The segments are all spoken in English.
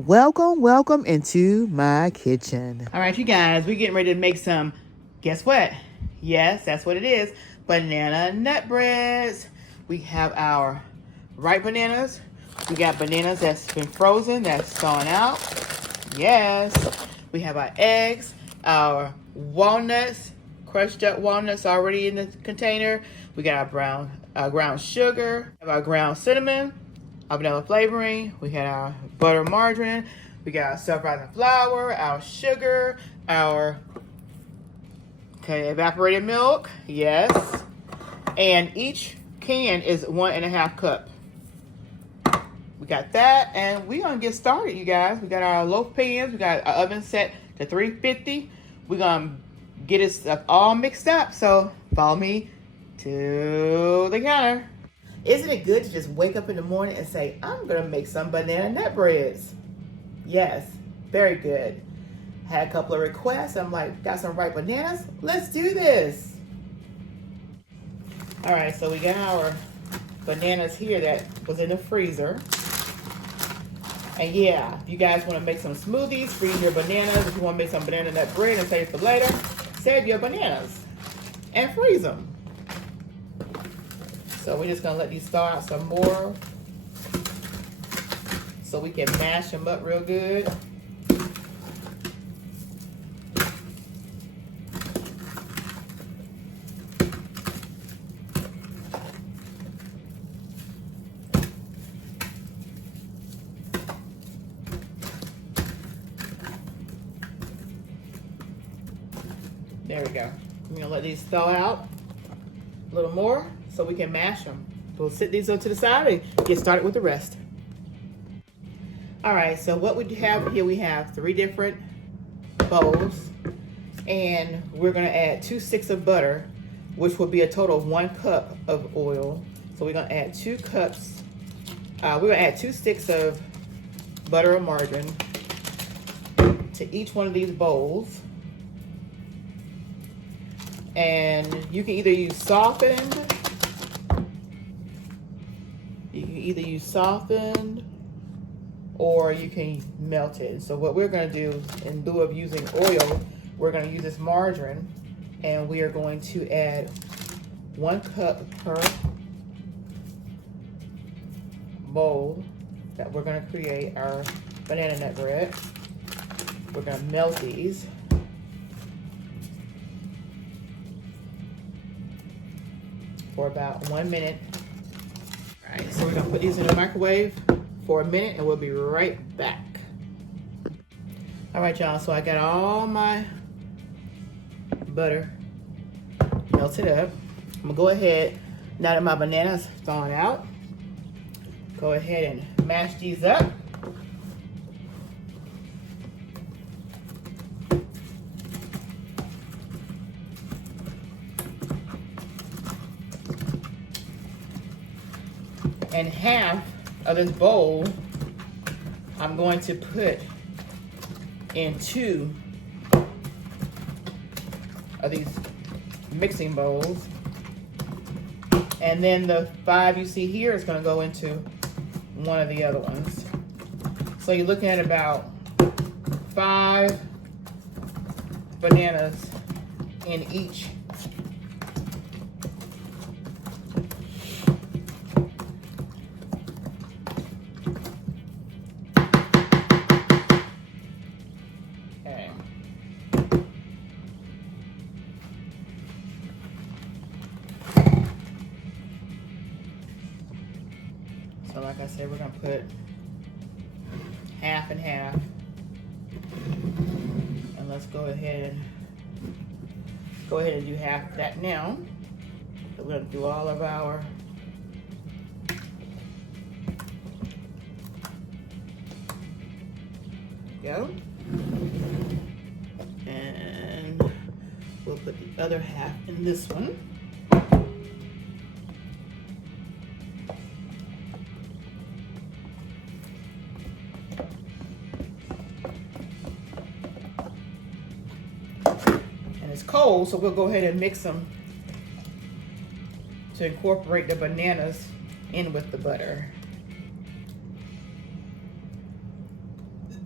Welcome into my kitchen. All right, you guys, we're getting ready to make some, guess what? Yes, that's what it is, banana nut breads. We have our ripe bananas. We got bananas that's been frozen, that's thawing out. Yes. We have our eggs, our walnuts, crushed up walnuts already in the container. We got our ground sugar, our ground cinnamon, our vanilla flavoring. We got our butter margarine. We got our self-rising flour, our sugar, our evaporated milk. Yes. And each can is 1.5 cups. We got that, and we're gonna get started, you guys. We got our loaf pans. We got our oven set to 350. We're gonna get it stuff all mixed up. So follow me to the counter. Isn't it good to just wake up in the morning and say, I'm gonna make some banana nut breads? Yes, very good. Had a couple of requests. I'm like, got some ripe bananas? Let's do this. All right, so we got our bananas here that was in the freezer. And yeah, if you guys want to make some smoothies, freeze your bananas. If you want to make some banana nut bread and save it for later, save your bananas and freeze them. So we're just going to let these thaw out some more so we can mash them up real good. There we go. I'm gonna let these thaw out a little more so we can mash them. We'll sit these up to the side and get started with the rest. All right, so what we have here, we have 3 different bowls, and we're gonna add 2 sticks of butter, which will be a total of 1 cup of oil. So we're gonna add 2 cups, we're gonna add 2 sticks of butter or margarine to each one of these bowls. And you can either use softened, or you can melt it. So what we're gonna do, in lieu of using oil, we're gonna use this margarine, and we are going to add 1 cup per bowl that we're gonna create our banana nut bread. We're gonna melt these. For about 1 minute. All right, so we're gonna put these in the microwave for 1 minute and we'll be right back. All right, y'all, so I got all my butter melted up. I'm gonna go ahead, now that my bananas thawing out, go ahead and mash these up. And half of this bowl, I'm going to put in 2 of these mixing bowls. And then the 5 you see here is gonna go into one of the other ones. So you're looking at about 5 bananas in each. So like I said, we're gonna put half and half. And let's go ahead and do half of that now. So we're gonna do all of our go. And we'll put the other half in this one. It's cold, so we'll go ahead and mix them to incorporate the bananas in with the butter.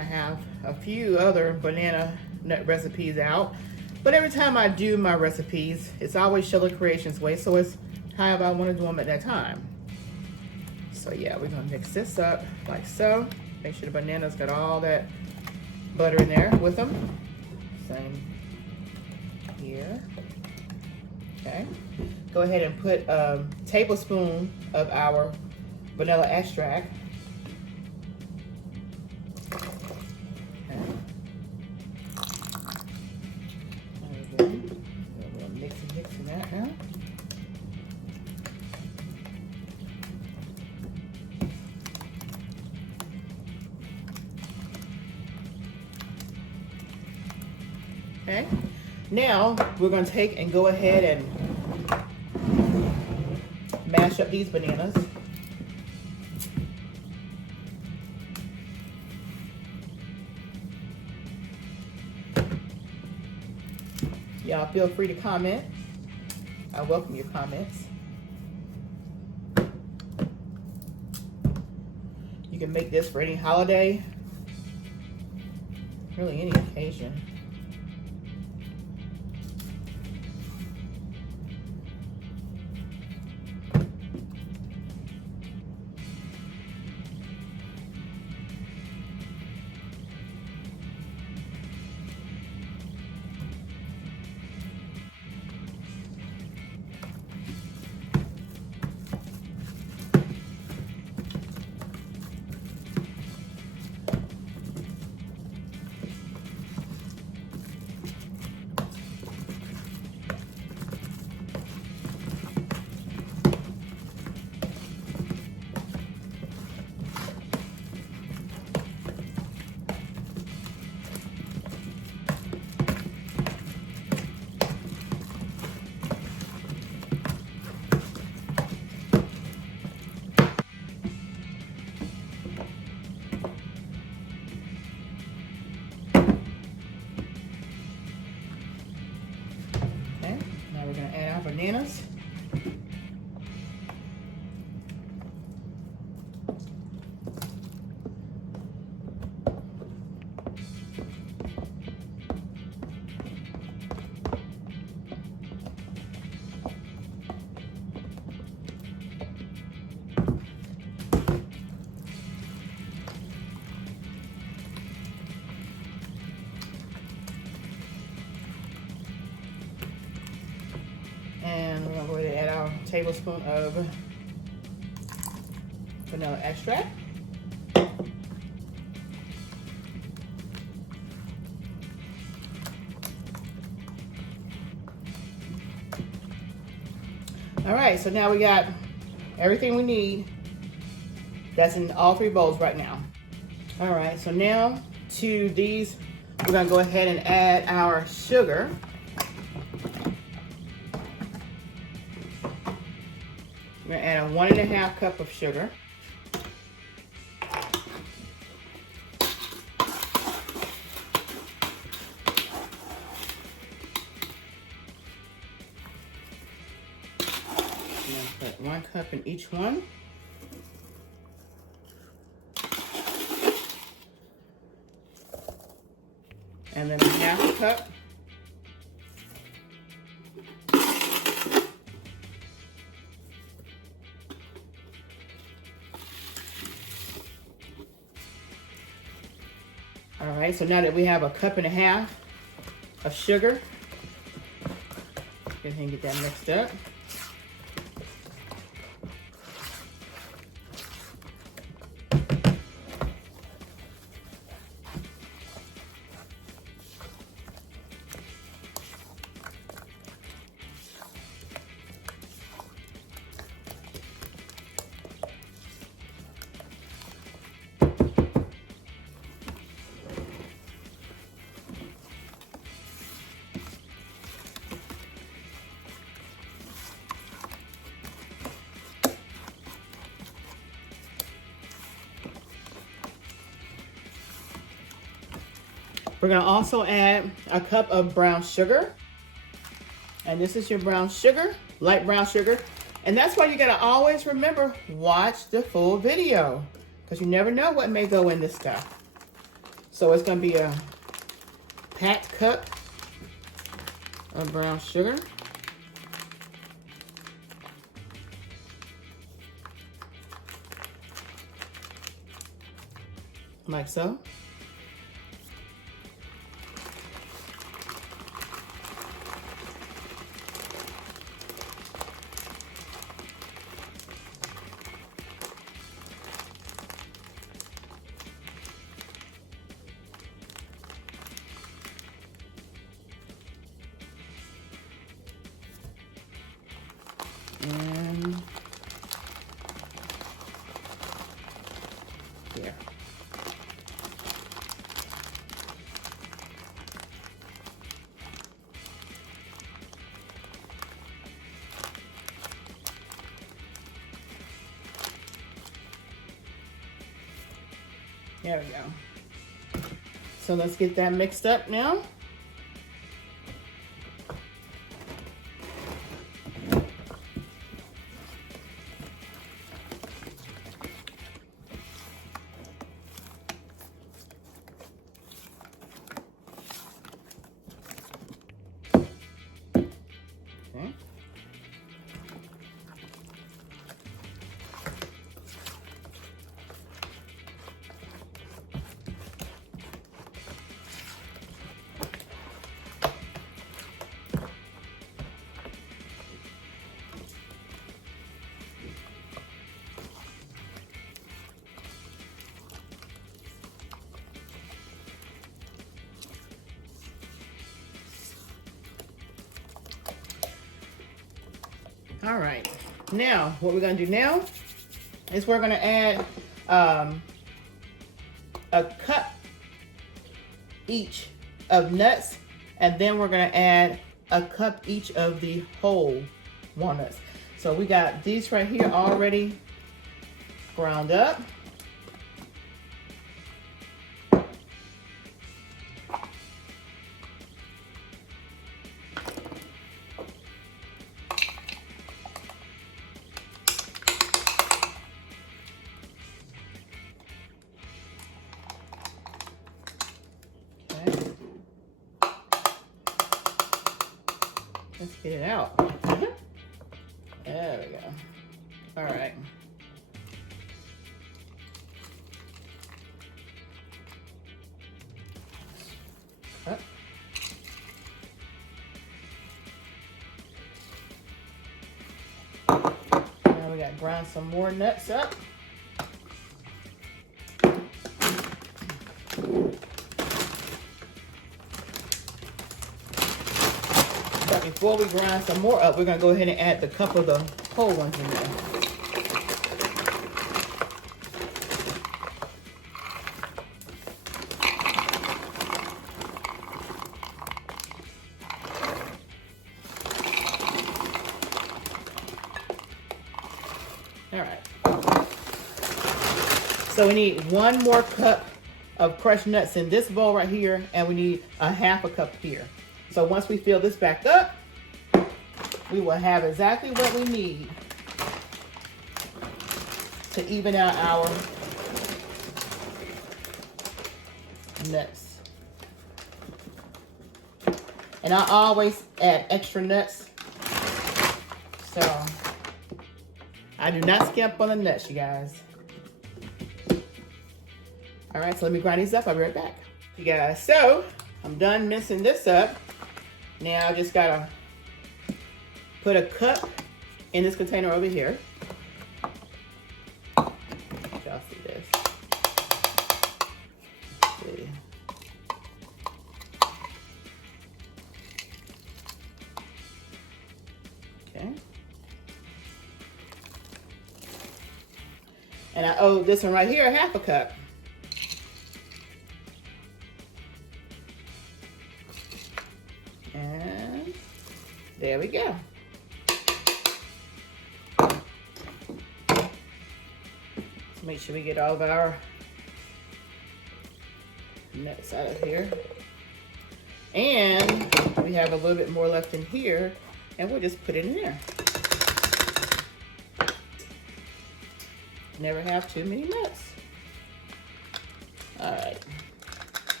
have a few other banana nut recipes out, but every time I do my recipes, it's always Sheila Creations way, so it's however I want to do them at that time. So yeah, we're gonna mix this up like so. Make sure the bananas got all that butter in there with them. Same here. Okay. Go ahead and put a tablespoon of our vanilla extract. Okay. There we go. We're mixing that now. Okay. Now we're going to take and go ahead and mash up these bananas. Y'all feel free to comment. I welcome your comments. You can make this for any holiday, really any occasion. We're going to add our bananas. And we're going to go ahead and add our tablespoon of vanilla extract. All right, so now we got everything we need that's in all three bowls right now. All right, so now to these, we're going to go ahead and add our sugar. We're going to add a 1.5 cup of sugar. I'm going to put 1 cup in each one. And then 1/2 cup. All right, so now that we have 1.5 cups of sugar, go ahead and get that mixed up. We're going to also add a cup of brown sugar. And this is your brown sugar, light brown sugar. And that's why you got to always remember, watch the full video, because you never know what may go in this stuff. So it's going to be a packed cup of brown sugar. Like so. And here. There we go. So let's get that mixed up now. Okay. All right, now what we're gonna do now is we're gonna add a cup each of nuts, and then we're gonna add a cup each of the whole walnuts. So we got these right here already ground up. Let's get it out. There we go. All right. Cut. Now we got to grind some more nuts up. But before we grind some more up, we're going to go ahead and add the cup of the whole ones in there. All right. So we need one more cup of crushed nuts in this bowl right here, and we need a half a cup here. So once we fill this back up, we will have exactly what we need to even out our nuts. And I always add extra nuts, so I do not skimp on the nuts, you guys. All right, so let me grind these up. I'll be right back. You guys, so I'm done mixing this up. Now I just gotta put a cup in this container over here. Y'all see this? See. Okay. And I owe this one right here a half a cup. And there we go. Let's make sure we get all of our nuts out of here. And we have a little bit more left in here, and we'll just put it in there. Never have too many nuts. All right.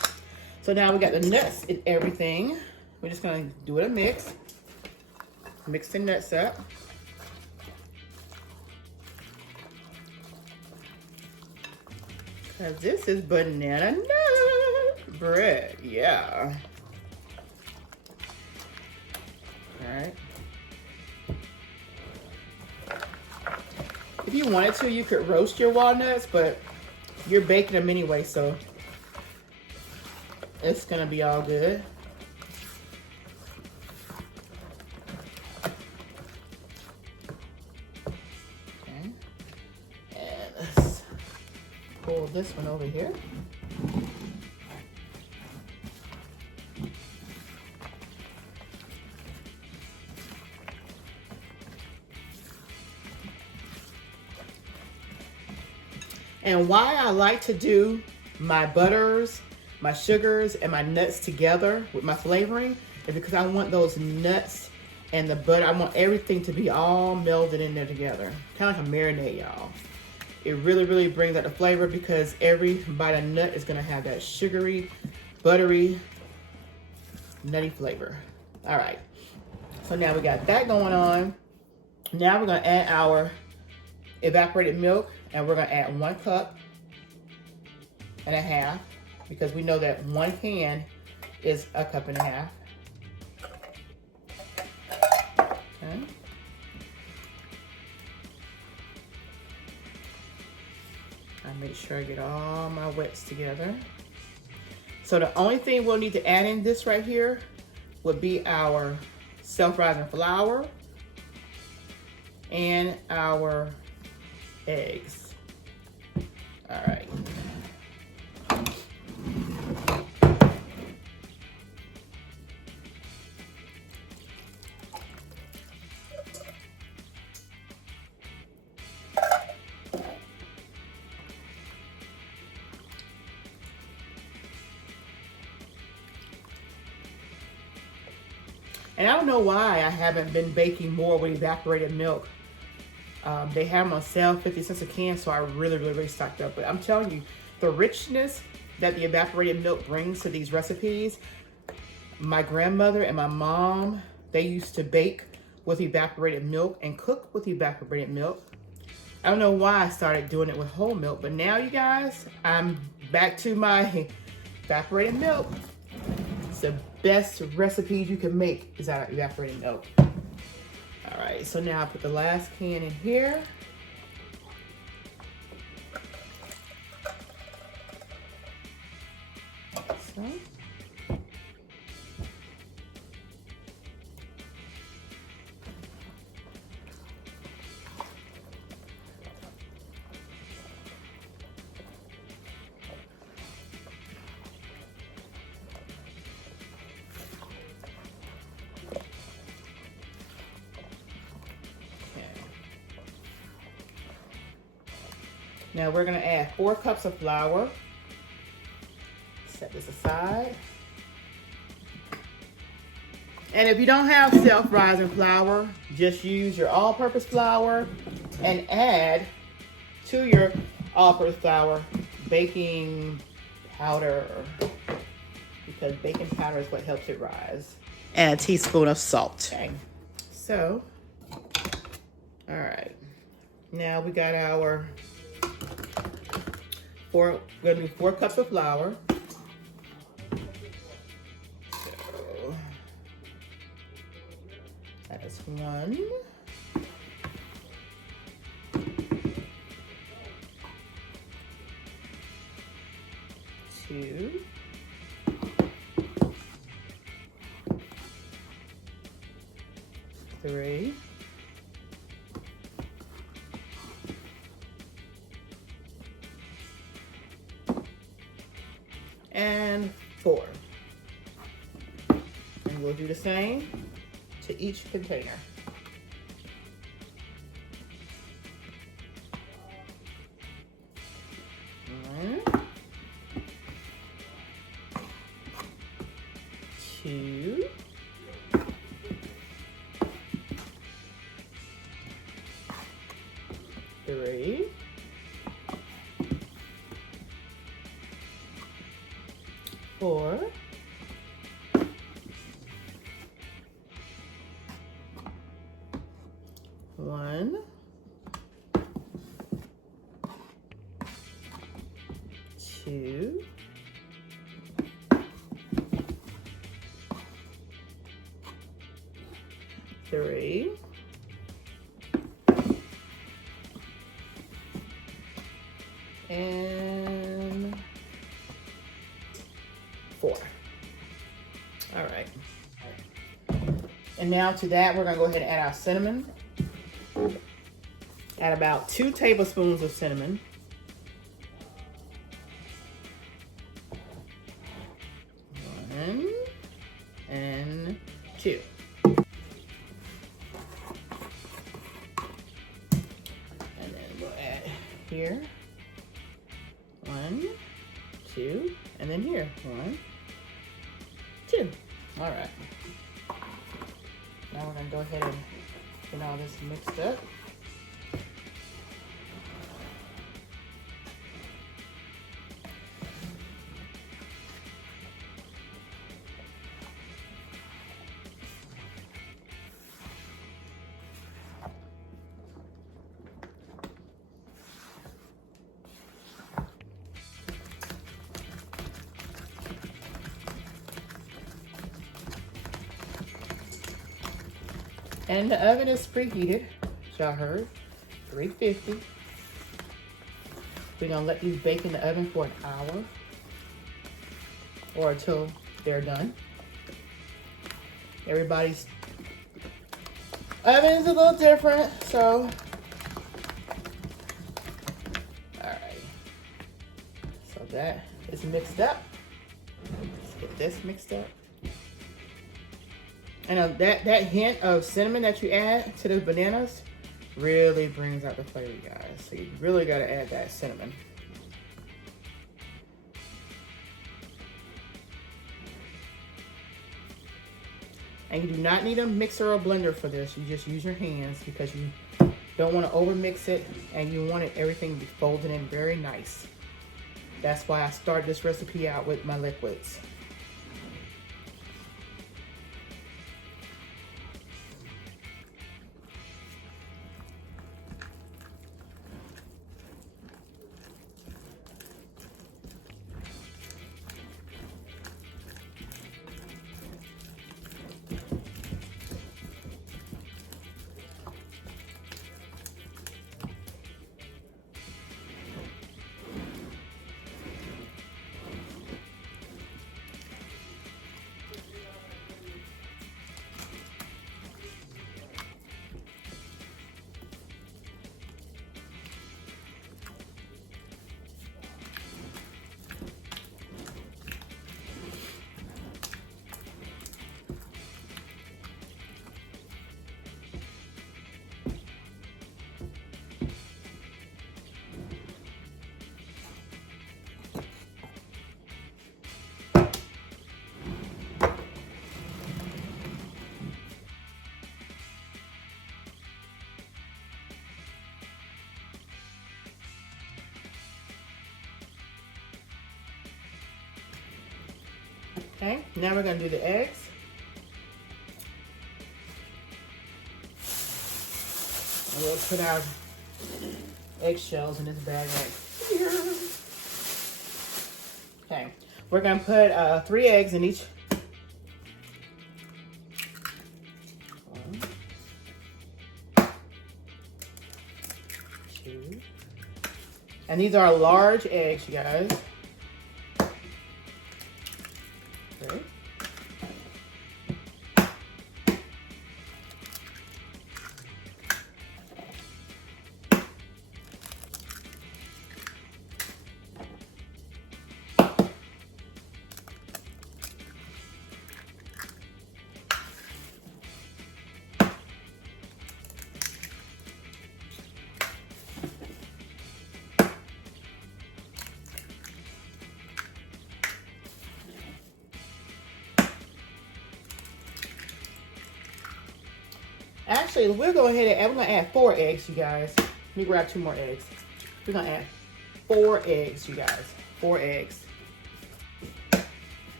So now we got the nuts and everything. We're just gonna do it a mix. Mix the nuts up. Cause this is banana nut bread, yeah. All right. If you wanted to, you could roast your walnuts, but you're baking them anyway, so it's gonna be all good. Okay. And let's pull this one over here. And why I like to do my butters, my sugars, and my nuts together with my flavoring is because I want those nuts and the butter, I want everything to be all melded in there together. Kind of like a marinade, y'all. It really, really brings out the flavor because every bite of nut is gonna have that sugary, buttery, nutty flavor. All right, so now we got that going on. Now we're gonna add our evaporated milk, and we're gonna add 1.5 cups because we know that 1 can is 1.5 cups. Okay. I make sure I get all my wets together. So the only thing we'll need to add in this right here would be our self-rising flour and our eggs. All right. And I don't know why I haven't been baking more with evaporated milk. They have them on sale, 50 cents a can, so I really stocked up. But I'm telling you, the richness that the evaporated milk brings to these recipes, my grandmother and my mom, they used to bake with evaporated milk and cook with evaporated milk. I don't know why I started doing it with whole milk, but now you guys, I'm back to my evaporated milk. It's the best recipes you can make is out of evaporated milk. All right, so now I put the last can in here. So. Now we're gonna add 4 cups of flour. Set this aside. And if you don't have self-rising flour, just use your all-purpose flour and add to your all-purpose flour baking powder, because baking powder is what helps it rise. And a teaspoon of salt. Okay, so, all right. Now we got our we're gonna do 4 cups of flour. So that is 1. 2. 3. And 4. And we'll do the same to each container. One, 2, 3, 4. 4, 1, 2, 3, and 4. All right. And now to that, we're gonna go ahead and add our cinnamon. Add about 2 tablespoons of cinnamon. 1 and 2. And then we'll add here. 1, 2, and then here. 1, 2. All right. Now we're gonna go ahead and get all this mixed up. And the oven is preheated, as y'all heard, 350. We're gonna let these bake in the oven for an hour or until they're done. Everybody's oven is a little different, so. All right, so that is mixed up. Let's get this mixed up. And that hint of cinnamon that you add to the bananas really brings out the flavor, guys. So you really gotta add that cinnamon. And you do not need a mixer or blender for this. You just use your hands because you don't want to over mix it and you want everything to be folded in very nice. That's why I started this recipe out with my liquids. Okay, now we're gonna do the eggs. And we'll put our eggshells in this bag right here. Okay, we're gonna put 3 eggs in each. 1, 2. And these are large eggs, you guys. 3. Actually, we'll go ahead and we're gonna add 4 eggs, you guys. Let me grab 2 more eggs. We're gonna add 4 eggs, you guys. 4 eggs.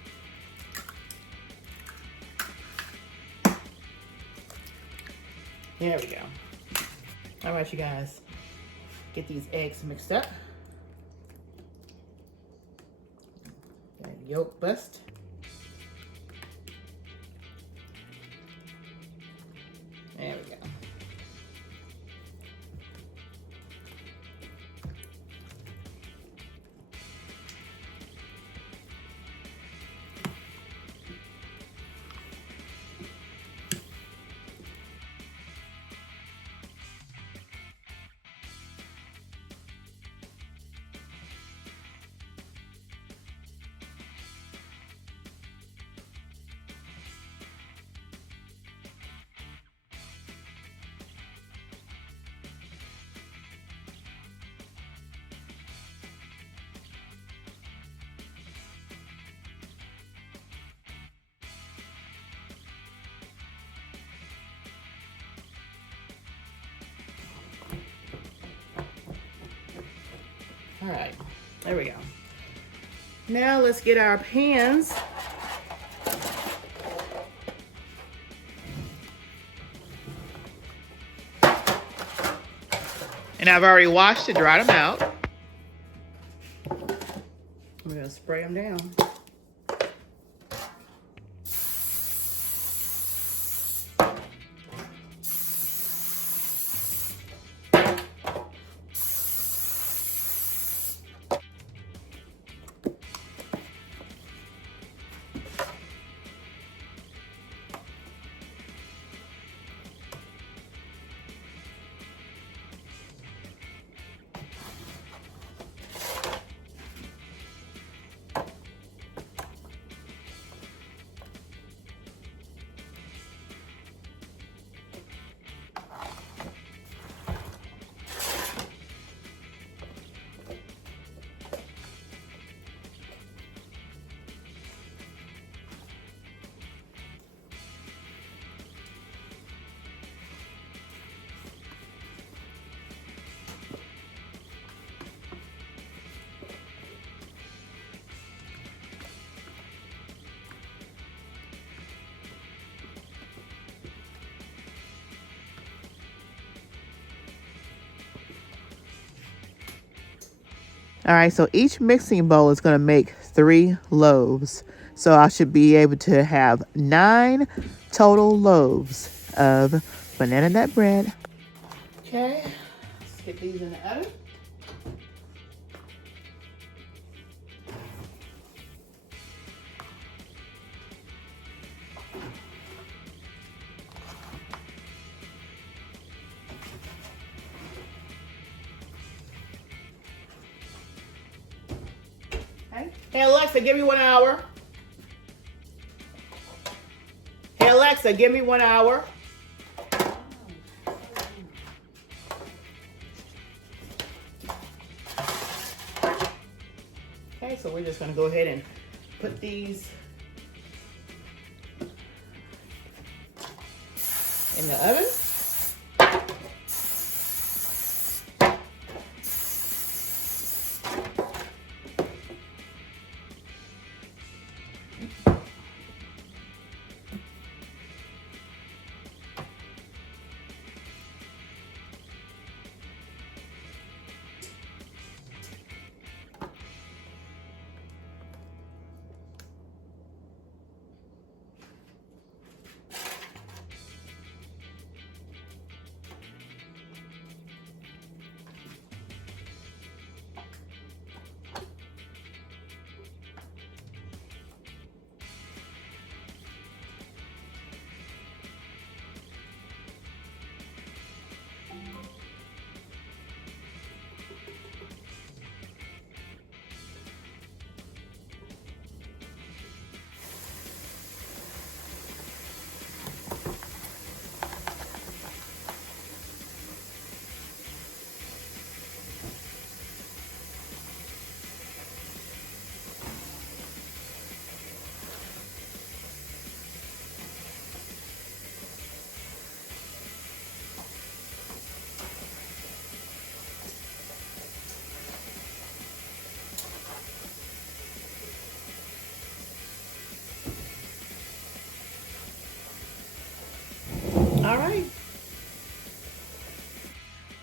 There we go. All right, you guys. Get these eggs mixed up. That yolk bust. There we go. All right, there we go. Now let's get our pans. And I've already washed it, dried them out. I'm gonna spray them down. All right, so each mixing bowl is going to make 3 loaves. So I should be able to have 9 total loaves of banana nut bread. Okay, let's get these in the oven. Okay. Hey Alexa, give me 1 hour. Hey Alexa, give me 1 hour. Okay, so we're just gonna go ahead and put these in the oven.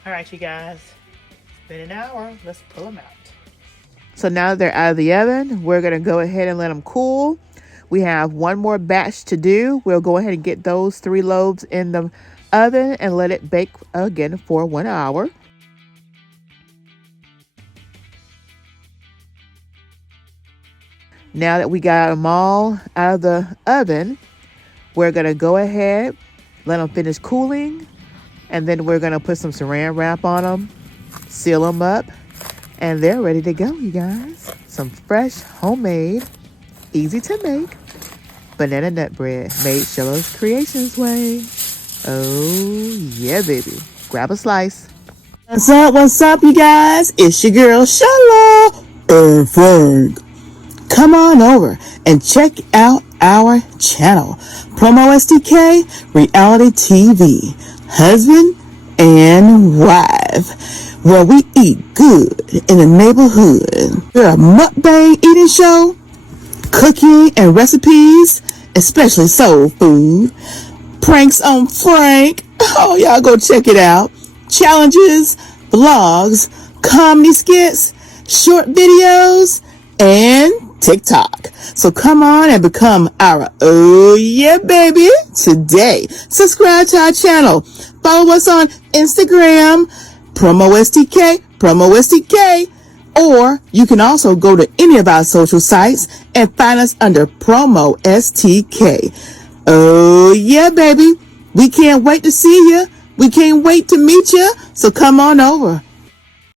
All right, you guys. It's been an hour. Let's pull them out. So now that they're out of the oven, we're going to go ahead and let them cool. We have one more batch to do. We'll go ahead and get those 3 loaves in the oven and let it bake again for 1 hour. Now that we got them all out of the oven, we're going to go ahead, let them finish cooling, and then we're going to put some saran wrap on them, seal them up, and they're ready to go, you guys. Some fresh, homemade, easy to make banana nut bread made Sheila's Creations way. Oh, yeah, baby. Grab a slice. What's up, you guys? It's your girl, Sheila and Frank. Come on over and check out our channel, PromoSTK Reality TV, husband and wife, where we eat good in the neighborhood. We're a mukbang eating show, cooking and recipes, especially soul food, pranks on Frank. Oh, y'all go check it out. Challenges, vlogs, comedy skits, short videos, and TikTok. So come on and become our oh yeah baby today. Subscribe to our channel. Follow us on Instagram, PromoSTK, or you can also go to any of our social sites and find us under PromoSTK. Oh yeah baby. We can't wait to see you. We can't wait to meet you. So come on over.